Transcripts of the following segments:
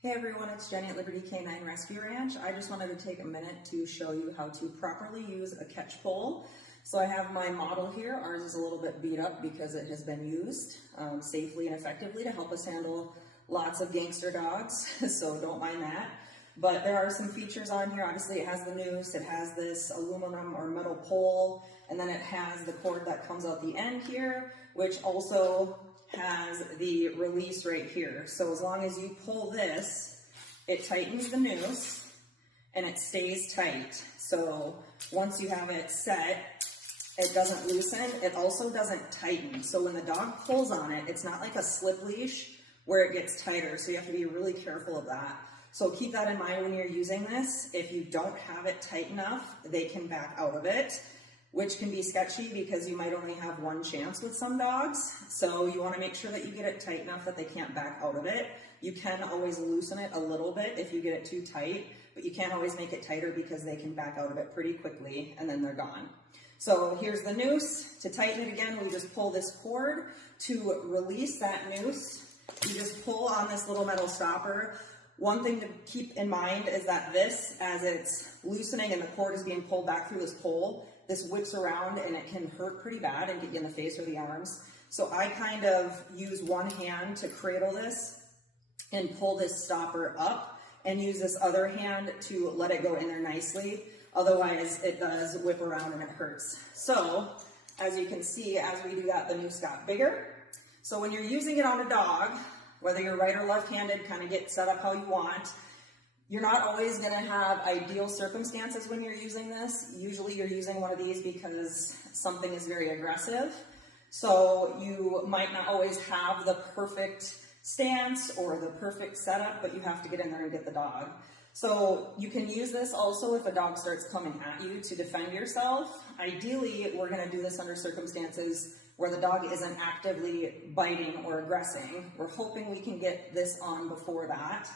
Hey everyone, it's Jenny at Liberty Canine Rescue Ranch. I just wanted to take a minute to show you how to properly use a catch pole. So I have my model here. Ours is a little bit beat up because it has been used safely and effectively to help us handle lots of gangster dogs, so don't mind that. But there are some features on here. Obviously it has the noose, it has this aluminum or metal pole, and then it has the cord that comes out the end here, which also has the release right here. So as long as you pull this, it tightens the noose and it stays tight. So once you have it set, it doesn't loosen. It also doesn't tighten. So when the dog pulls on it, it's not like a slip leash where it gets tighter. So you have to be really careful of that. So keep that in mind when you're using this. If you don't have it tight enough, they can back out of it, which can be sketchy because you might only have one chance with some dogs. So you want to make sure that you get it tight enough that they can't back out of it. You can always loosen it a little bit if you get it too tight, but you can't always make it tighter because they can back out of it pretty quickly and then they're gone. So here's the noose. To tighten it again, we just pull this cord. To release that noose, you just pull on this little metal stopper. One thing to keep in mind is that this, as it's loosening and the cord is being pulled back through this pole, this whips around and it can hurt pretty bad and get you in the face or the arms. So I kind of use one hand to cradle this and pull this stopper up and use this other hand to let it go in there nicely. Otherwise it does whip around and it hurts. So as you can see, as we do that, the noose got bigger. So when you're using it on a dog, whether you're right or left-handed, kind of get set up how you want. You're not always going to have ideal circumstances when you're using this. Usually you're using one of these because something is very aggressive. So you might not always have the perfect stance or the perfect setup, but you have to get in there and get the dog. So you can use this also if a dog starts coming at you to defend yourself. Ideally, we're going to do this under circumstances where the dog isn't actively biting or aggressing. We're hoping we can get this on before that.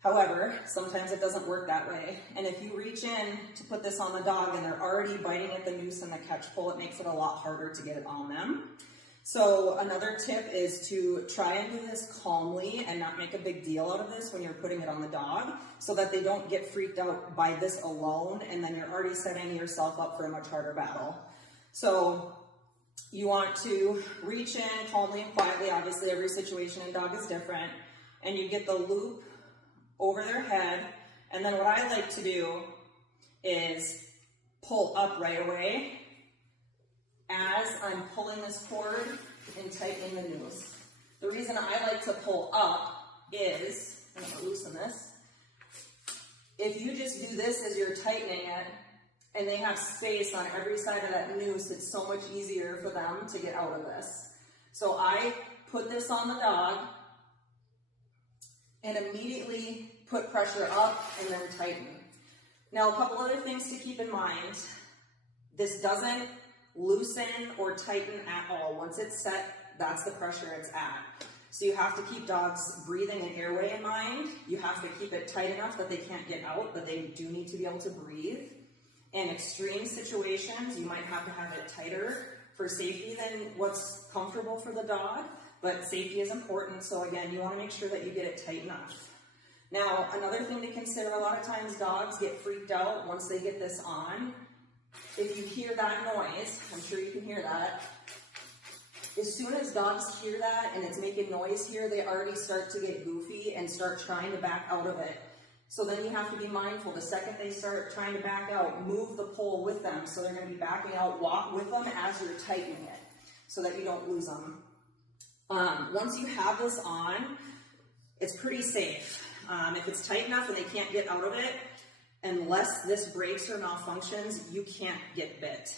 However, sometimes it doesn't work that way. And if you reach in to put this on the dog and they're already biting at the noose and the catch pole, it makes it a lot harder to get it on them. So another tip is to try and do this calmly and not make a big deal out of this when you're putting it on the dog so that they don't get freaked out by this alone and then you're already setting yourself up for a much harder battle. So you want to reach in calmly and quietly. Obviously every situation in dog is different, and you get the loop over their head, and then what I like to do is pull up right away as I'm pulling this cord and tightening the noose. The reason I like to pull up is, I'm going to loosen this, if you just do this as you're tightening it and they have space on every side of that noose, it's so much easier for them to get out of this. So I put this on the dog and immediately put pressure up and then tighten. Now, a couple other things to keep in mind. This doesn't loosen or tighten at all. Once it's set, that's the pressure it's at. So you have to keep dogs' breathing and airway in mind. You have to keep it tight enough that they can't get out, but they do need to be able to breathe. In extreme situations, you might have to have it tighter for safety than what's comfortable for the dog, but safety is important. So again, you want to make sure that you get it tight enough. Now, another thing to consider, a lot of times dogs get freaked out once they get this on. If you hear that noise, I'm sure you can hear that. As soon as dogs hear that and it's making noise here, they already start to get goofy and start trying to back out of it. So then you have to be mindful. The second they start trying to back out, move the pole with them. So they're going to be backing out, walk with them as you're tightening it so that you don't lose them. Once you have this on, it's pretty safe. If it's tight enough and they can't get out of it, unless this breaks or malfunctions, you can't get bit.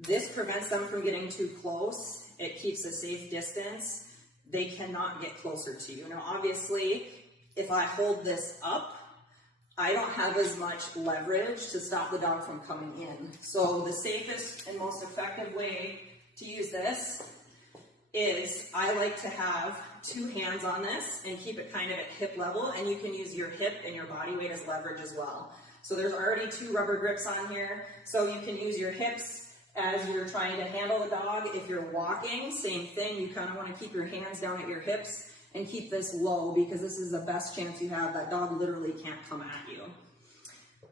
This prevents them from getting too close. It keeps a safe distance. They cannot get closer to you. Now, obviously, if I hold this up, I don't have as much leverage to stop the dog from coming in. So the safest and most effective way to use this is I like to have two hands on this and keep it kind of at hip level, and you can use your hip and your body weight as leverage as well. So there's already two rubber grips on here, so you can use your hips as you're trying to handle the dog. If you're walking, same thing, you kind of want to keep your hands down at your hips and keep this low, because this is the best chance you have that dog literally can't come at you.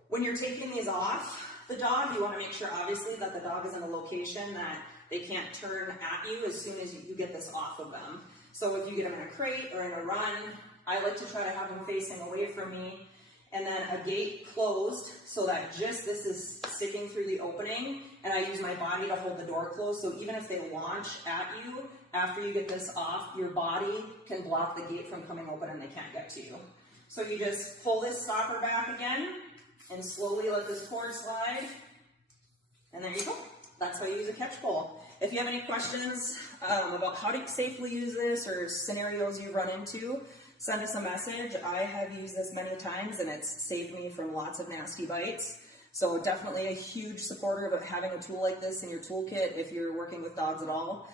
When you're taking these off the dog, you want to make sure obviously that the dog is in a location that they can't turn at you as soon as you get this off of them. So if you get them in a crate or in a run, I like to try to have them facing away from me, and then a gate closed so that just this is sticking through the opening, and I use my body to hold the door closed, so even if they launch at you, after you get this off, your body can block the gate from coming open and they can't get to you. So you just pull this stopper back again, and slowly let this cord slide, and there you go. That's how you use a catch pole. If you have any questions about how to safely use this or scenarios you've run into, send us a message. I have used this many times and it's saved me from lots of nasty bites. So definitely a huge supporter of having a tool like this in your toolkit if you're working with dogs at all.